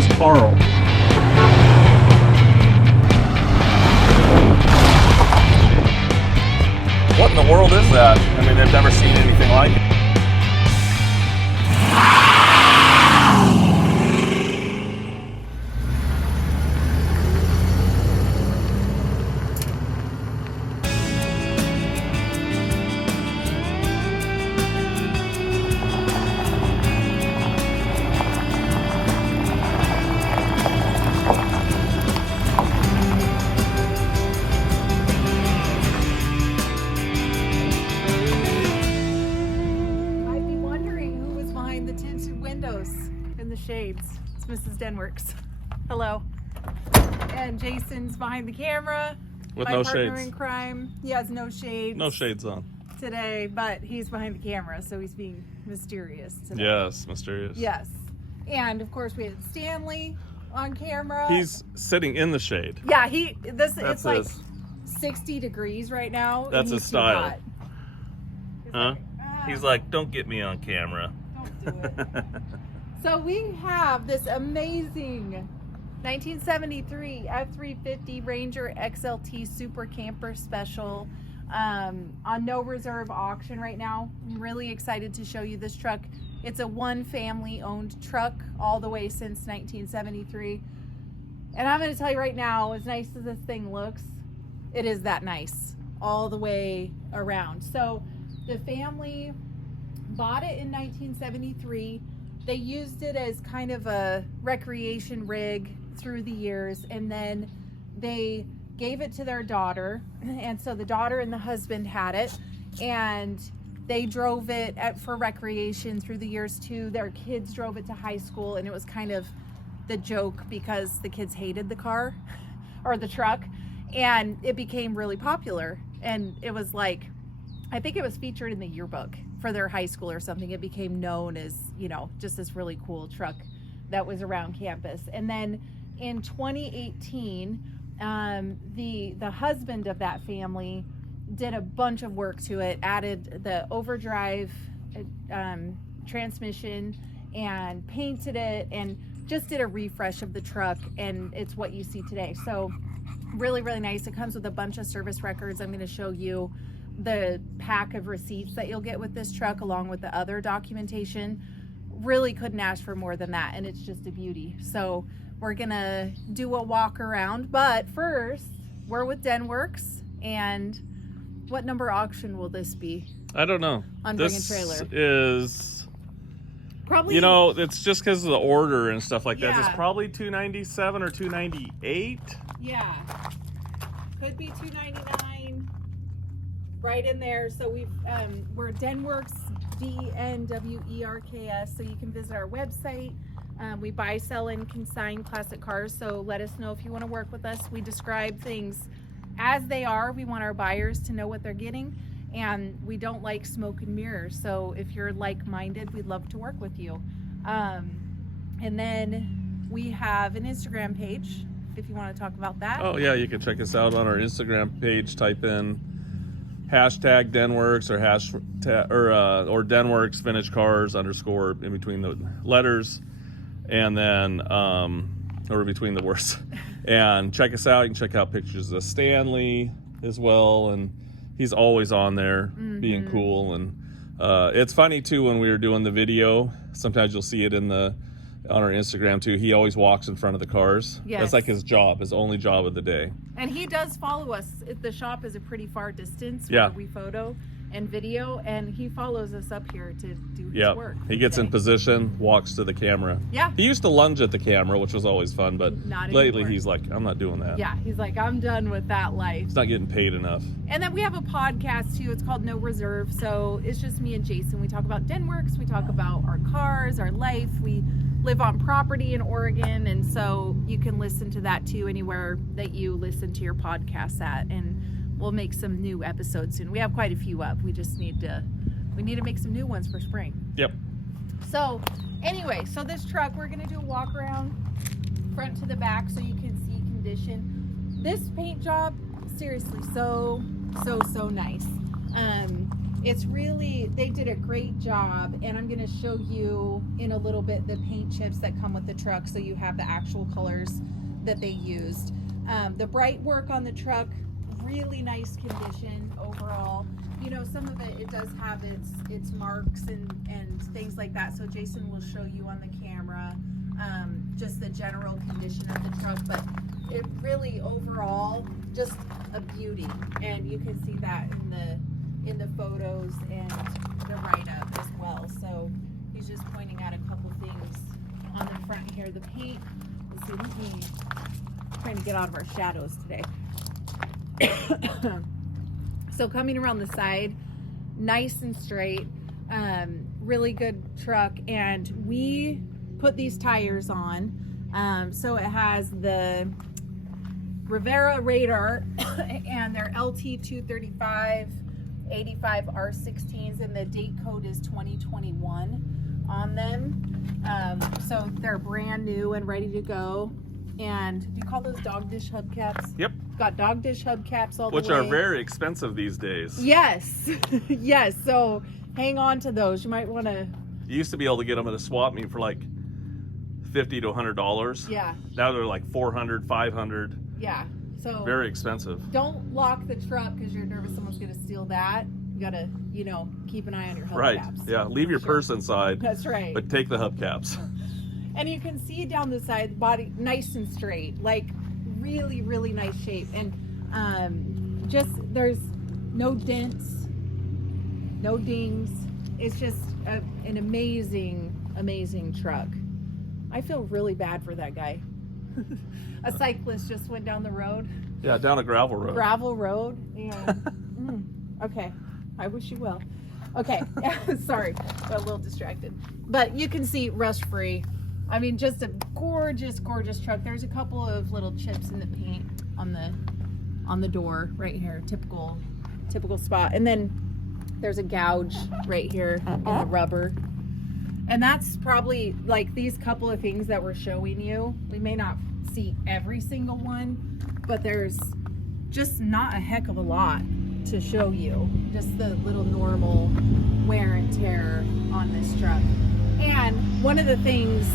says Carl. What in the world is that? I mean, they've never seen anything like it. Shades. It's Mrs. Denwerks. Hello. And Jason's behind the camera. With my no partner shades. in crime. He has no shades. No shades on. Today, but he's behind the camera, so he's being mysterious today. Yes, mysterious. Yes. And of course we had Stanley on camera. He's sitting in the shade. Yeah, it's That's like his, 60 degrees right now. That's and his he's style. too hot. Huh? He's like, don't get me on camera. Don't do it. So we have this amazing 1973 F350 Ranger XLT Super Camper Special on no reserve auction right now. I'm really excited to show you this truck. It's a one family owned truck all the way since 1973. And I'm going to tell you right now, as nice as this thing looks, it is that nice all the way around. So the family bought it in 1973. They used it as kind of a recreation rig through the years, and then they gave it to their daughter, and so the daughter and the husband had it, and they drove it for recreation through the years too. Their kids drove it to high school, and it was kind of the joke because the kids hated the car or the truck, and it became really popular. And it was like, I think it was featured in the yearbook for their high school or something. It became known as, you know, just this really cool truck that was around campus. And then in 2018, the husband of that family did a bunch of work to it, added the overdrive transmission and painted it and just did a refresh of the truck, and it's what you see today. So really, really nice. It comes with a bunch of service records. I'm going to show you the pack of receipts that you'll get with this truck along with the other documentation. Really couldn't ask for more than that, and it's just a beauty. So we're gonna do a walk around, but first we're with Denwerks. And what number auction will this be? I don't know. On this Bring a Trailer is probably, you know, it's just because of the order and stuff like that. Yeah. It's probably $297 or $298. yeah, could be $299, right in there. So we're Denwerks, DNWERKS, so you can visit our website. We buy, sell, and consign classic cars, so let us know if you want to work with us. We describe things as they are. We want our buyers to know what they're getting, and we don't like smoke and mirrors. So if you're like-minded, we'd love to work with you. And then we have an Instagram page if you want to talk about that. Oh yeah, you can check us out on our Instagram page. Type in hashtag Denwerks or Denwerks Vintage Cars _ in between the letters, and then or between the words. And check us out. You can check out pictures of Stanley as well, and he's always on there being cool. And it's funny too, when we were doing the video, sometimes you'll see it on our Instagram too. He always walks in front of the cars. Yes. That's like his job, his only job of the day. And he does follow us. The shop is a pretty far distance Yeah. where we photo and video, and he follows us up here to do his Yeah, work. he gets in position, walks to the camera. Yeah. He used to lunge at the camera, which was always fun, but Not lately anymore. he's like, I'm not doing that. Yeah, he's like, I'm done with that life. He's not getting paid enough. And then we have a podcast too. It's called No Reserve. So it's just me and Jason. We talk about Denwerks. We talk about our cars, our life. We live on property in Oregon, and so you can listen to that too anywhere that you listen to your podcasts at. And we'll make some new episodes soon. We have quite a few up. We just need to make some new ones for spring. Yep. So anyway, so this truck, we're gonna do a walk around front to the back so you can see condition. This paint job, seriously, so nice. It's really, they did a great job, and I'm going to show you in a little bit the paint chips that come with the truck so you have the actual colors that they used. The bright work on the truck, really nice condition overall. You know, some of it does have its marks and things like that, so Jason will show you on the camera just the general condition of the truck, but it really overall just a beauty, and you can see that in the photos and the write-up as well. So he's just pointing out a couple things on the front here. The paint, let's see, trying to get out of our shadows today. So coming around the side, nice and straight, really good truck, and we put these tires on. So it has the Rivera Radar and their LT 235 85 R16s, and the date code is 2021 on them. So they're brand new and ready to go. And do you call those dog dish hubcaps? Yep. Got dog dish hubcaps all the way. Which are very expensive these days. Yes. Yes. So hang on to those. You might want to. You used to be able to get them at a swap meet for like $50 to $100. Yeah. Now they're like $400, $500. Yeah. So very expensive. Don't lock the truck because you're nervous someone's going to steal that. You got to, keep an eye on your hubcaps. Right. Yeah. Leave your purse inside. That's right. But take the hubcaps. And you can see down the side, the body nice and straight, like really, really nice shape. And just there's no dents, no dings. It's just an amazing, amazing truck. I feel really bad for that guy. A cyclist just went down the road. Yeah, down a gravel road. Gravel road. And, okay. I wish you well. Okay. Sorry. Got a little distracted. But you can see rust free. I mean, just a gorgeous, gorgeous truck. There's a couple of little chips in the paint on the door right here. Typical spot. And then there's a gouge right here in the rubber. And that's probably like these couple of things that we're showing you. We may not see every single one, but there's just not a heck of a lot to show you. Just the little normal wear and tear on this truck. And one of the things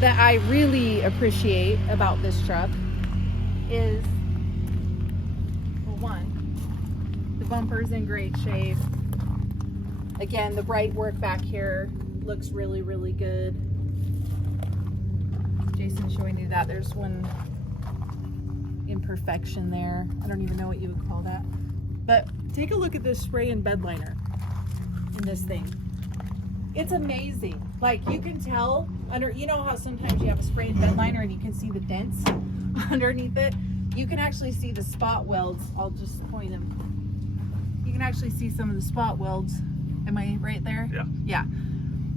that I really appreciate about this truck is, for one, the bumper's in great shape. Again, the bright work back here looks really, really good. Jason's showing you that. There's one imperfection there. I don't even know what you would call that. But take a look at this spray and bed liner in this thing. It's amazing. Like, you can tell under, you know how sometimes you have a spray and bed liner and you can see the dents underneath it? You can actually see the spot welds. I'll just point them. You can actually see some of the spot welds. Am I right there? Yeah. Yeah,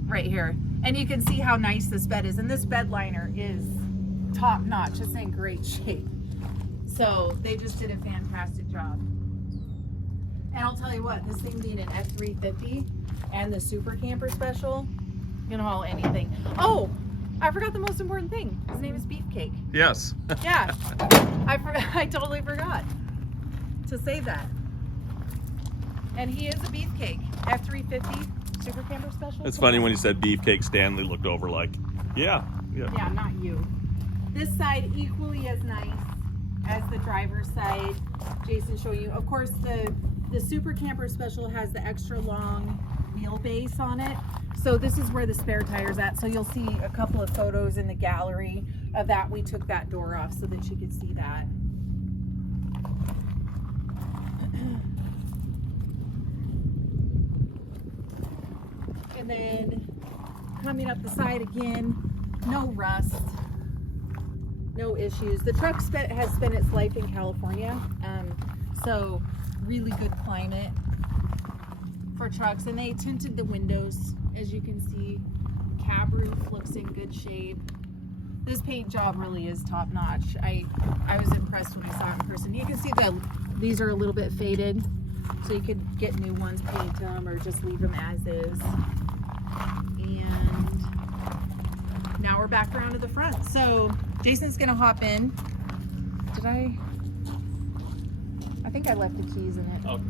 right here. And you can see how nice this bed is. And this bed liner is top notch. It's in great shape. So they just did a fantastic job. And I'll tell you what, this thing being an F350 and the Super Camper Special, you know, anything. Oh, I forgot the most important thing. His name is Beefcake. Yes. Yeah, I totally forgot to say that. And he is a Beefcake, F350 Super Camper Special. It's funny when you said Beefcake, Stanley looked over like, yeah. Yeah, not you. This side equally as nice as the driver's side. Jason showed you. Of course, the Super Camper Special has the extra long wheelbase on it. So this is where the spare tire's at. So you'll see a couple of photos in the gallery of that. We took that door off so that you could see that. And then coming up the side again, no rust, no issues. The truck has spent its life in California, so really good climate for trucks. And they tinted the windows, as you can see. Cab roof looks in good shape. This paint job really is top notch. I was impressed when I saw it in person. You can see that these are a little bit faded, so you could get new ones, paint them, or just leave them as is. And now we're back around to the front. So Jason's gonna hop in. I think I left the keys in it. Okay.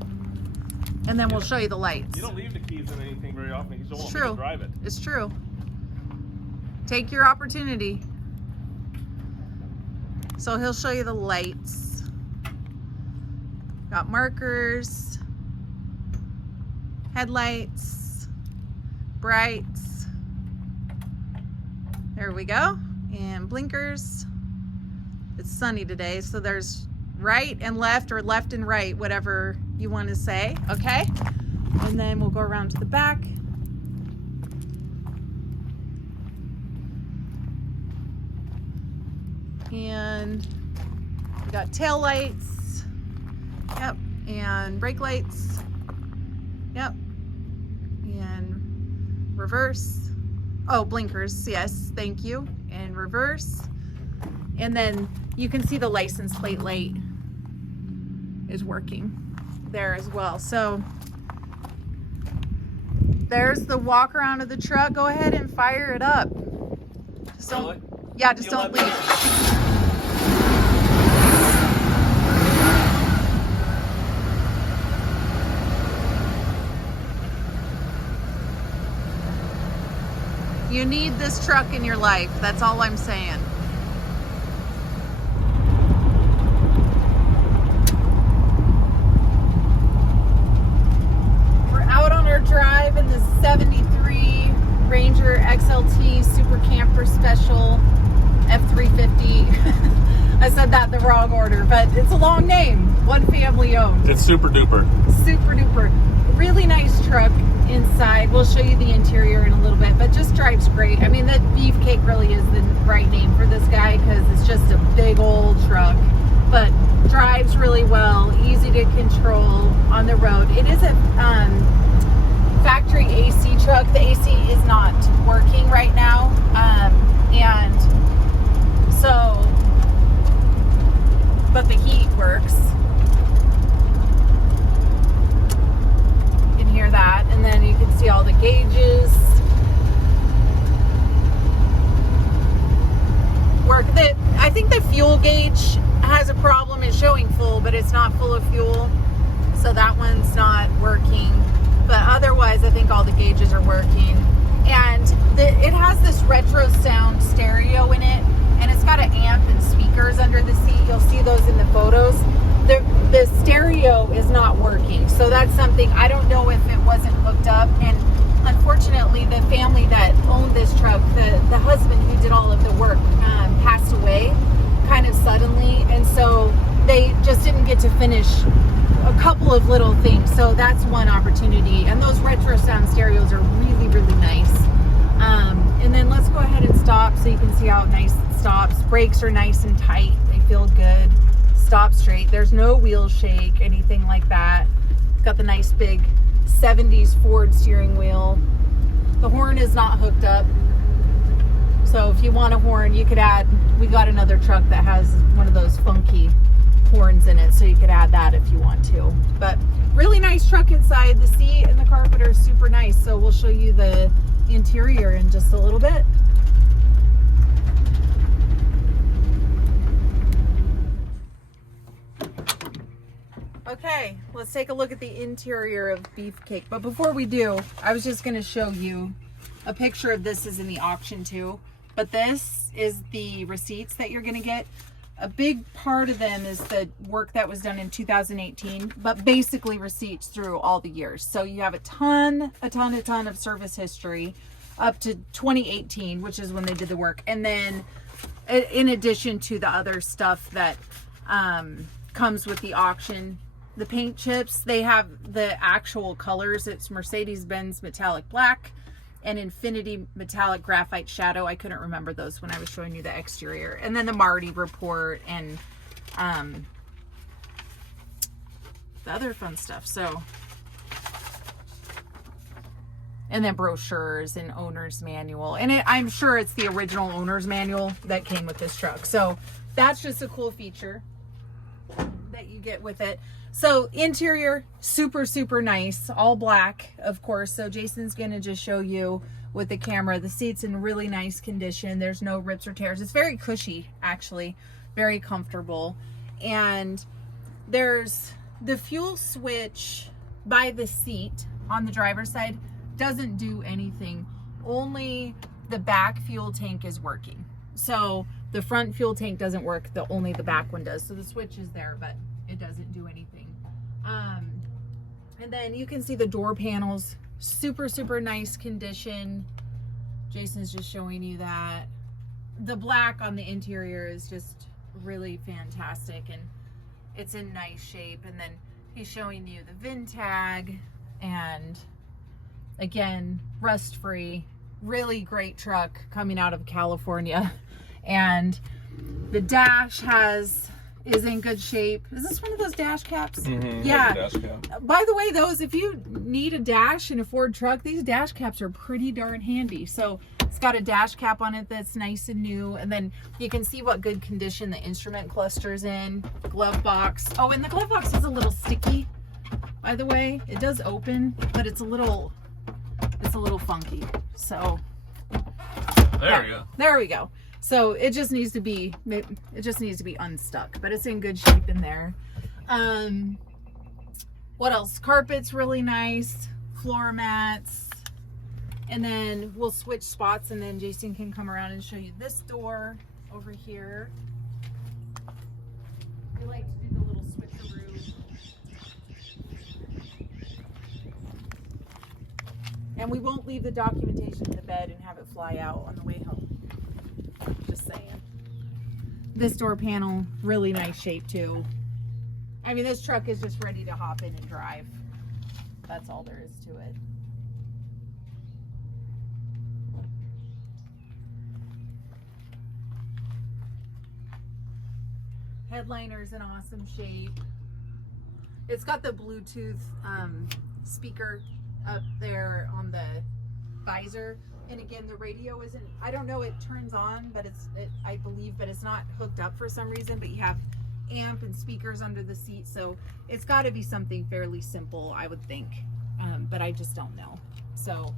and then we'll show you the lights. You don't leave the keys in anything very often because you don't want me True. to drive it. It's true. Take your opportunity. So he'll show you the lights. Got markers, headlights, brights. There we go. And blinkers. It's sunny today, so there's right and left, or left and right, whatever you want to say, okay? And then we'll go around to the back. And we got tail lights. Yep. And brake lights. Yep. And reverse. Oh, blinkers. Yes, thank you. And reverse. And then you can see the license plate light is working there as well. So there's the walk around of the truck. Go ahead and fire it up. Just don't, yeah, just don't leave. You need this truck in your life. That's all I'm saying. We're out on our drive in the 73 Ranger XLT Super Camper Special F350. I said that in the wrong order, but it's a long name. One family owned. It's super duper. Super duper. Really nice truck inside. We'll show you the interior in a little bit, but just drives great. I mean, that Beefcake really is the right name for this guy because it's just a big old truck, but drives really well, easy to control on the road. It is a factory AC truck. The AC is not working right now, and so, but the heat works. Hear that, and then you can see all the gauges work. I think the fuel gauge has a problem. It's showing full, but it's not full of fuel, so that one's not working. But otherwise, I think all the gauges are working. And it has this retro sound stereo in it, and it's got an amp and speakers under the seat. You'll see those in the photos. The stereo is not working, so that's something. I don't know if it wasn't hooked up, and unfortunately the family that owned this truck, the husband who did all of the work, passed away kind of suddenly, and so they just didn't get to finish a couple of little things. So that's one opportunity, and those retro sound stereos are really, really nice. And then let's go ahead and stop so you can see how nice it stops. Brakes are nice and tight, they feel good. Stop straight. There's no wheel shake, anything like that. It's got the nice big 70s Ford steering wheel. The horn is not hooked up, so if you want a horn, you could add. We got another truck that has one of those funky horns in it, so you could add that if you want to. But really nice truck inside. The seat and the carpet are super nice, so we'll show you the interior in just a little bit. Okay, let's take a look at the interior of Beefcake. But before we do, I was just going to show you a picture of this is in the auction too. But this is the receipts that you're going to get. A big part of them is the work that was done in 2018, but basically receipts through all the years. So you have a ton of service history up to 2018, which is when they did the work. And then in addition to the other stuff that comes with the auction, the paint chips, they have the actual colors. It's Mercedes-Benz metallic black and Infinity metallic graphite shadow. I couldn't remember those when I was showing you the exterior. And then the Marty report and the other fun stuff. So, and then brochures and owner's manual. And I'm sure it's the original owner's manual that came with this truck. So that's just a cool feature that you get with it. So interior, super nice, all black, of course. So Jason's gonna just show you with the camera. The seat's in really nice condition. There's no rips or tears. It's very cushy, actually, very comfortable. And there's the fuel switch by the seat on the driver's side doesn't do anything. Only the back fuel tank is working. So the front fuel tank doesn't work, only the back one does. So the switch is there, but it doesn't do anything. And then you can see the door panels, super, super nice condition. Jason's just showing you that. The black on the interior is just really fantastic, and it's in nice shape. And then he's showing you the VIN tag, and again, rust free. Really great truck coming out of California. And the dash is in good shape. Is this one of those dash caps? Mm-hmm, yeah. dash cap. By the way, if you need a dash in a Ford truck, these dash caps are pretty darn handy. So it's got a dash cap on it that's nice and new. And then you can see what good condition the instrument cluster's in. Glove box. Oh, and the glove box is a little sticky, by the way. It does open, but it's a little funky. So there we go. There we go. So it just needs to be unstuck, but it's in good shape in there. What else? Carpet's really nice, floor mats, and then we'll switch spots, and then Jason can come around and show you this door over here. We like to do the little switcheroo. And we won't leave the documentation in the bed and have it fly out on the way home. Just saying. This door panel, really nice shape too. I mean, this truck is just ready to hop in and drive. That's all there is to it. Headliner's in awesome shape. It's got the Bluetooth speaker up there on the visor. And again, the radio isn't, I don't know, it turns on, but I believe, but it's not hooked up for some reason. But you have amp and speakers under the seat. So it's got to be something fairly simple, I would think. But I just don't know. So.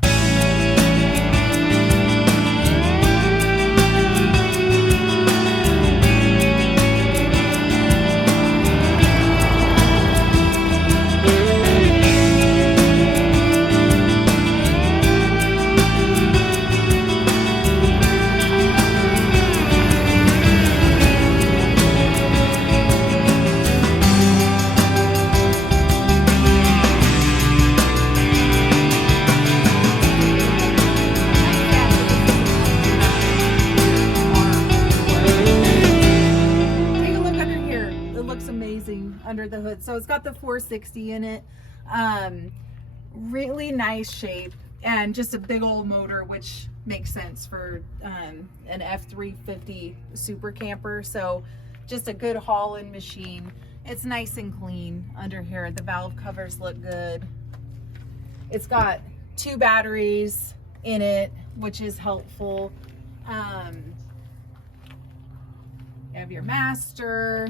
Under the hood. So it's got the 460 in it. Really nice shape, and just a big old motor, which makes sense for an F350 super camper. So just a good haul-in machine. It's nice and clean under here. The valve covers look good. It's got 2 batteries in it, which is helpful. You have your master,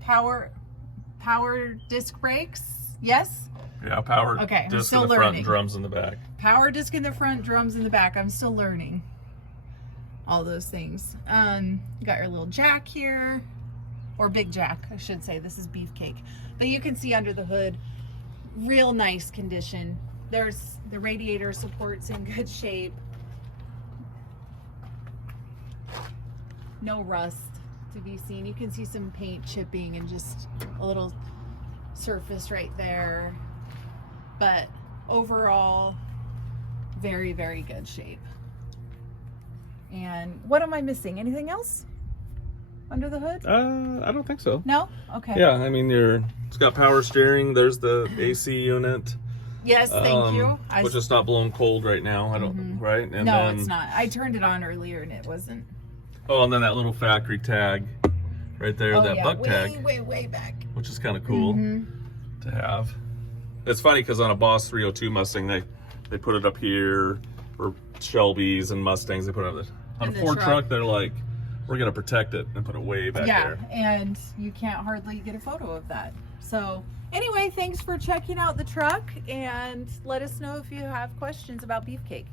power disc brakes. Yes? Yeah, power okay, disc in the front and drums in the back. Power disc in the front, drums in the back. I'm still learning all those things. You got your little jack here, or big jack, I should say. This is Beefcake. But you can see under the hood, real nice condition. There's the radiator support's in good shape. No rust to be seen. You can see some paint chipping and just a little surface right there, but overall very, very good shape. And what am I missing? Anything else under the hood? I don't think so. No? Okay. Yeah, I mean, it's got power steering. There's the AC unit. Yes, thank you. Which is not blowing cold right now. I don't, right? And no, then, it's not. I turned it on earlier and it wasn't. Oh, and then that little factory tag right there, that yeah, buck tag, way back, which is kind of cool to have. It's funny because on a Boss 302 Mustang, they put it up here, or Shelbys and Mustangs, they put it on a Ford truck. They're like, we're gonna protect it and put it way back there. Yeah, and you can't hardly get a photo of that. So anyway, thanks for checking out the truck, and let us know if you have questions about Beefcake.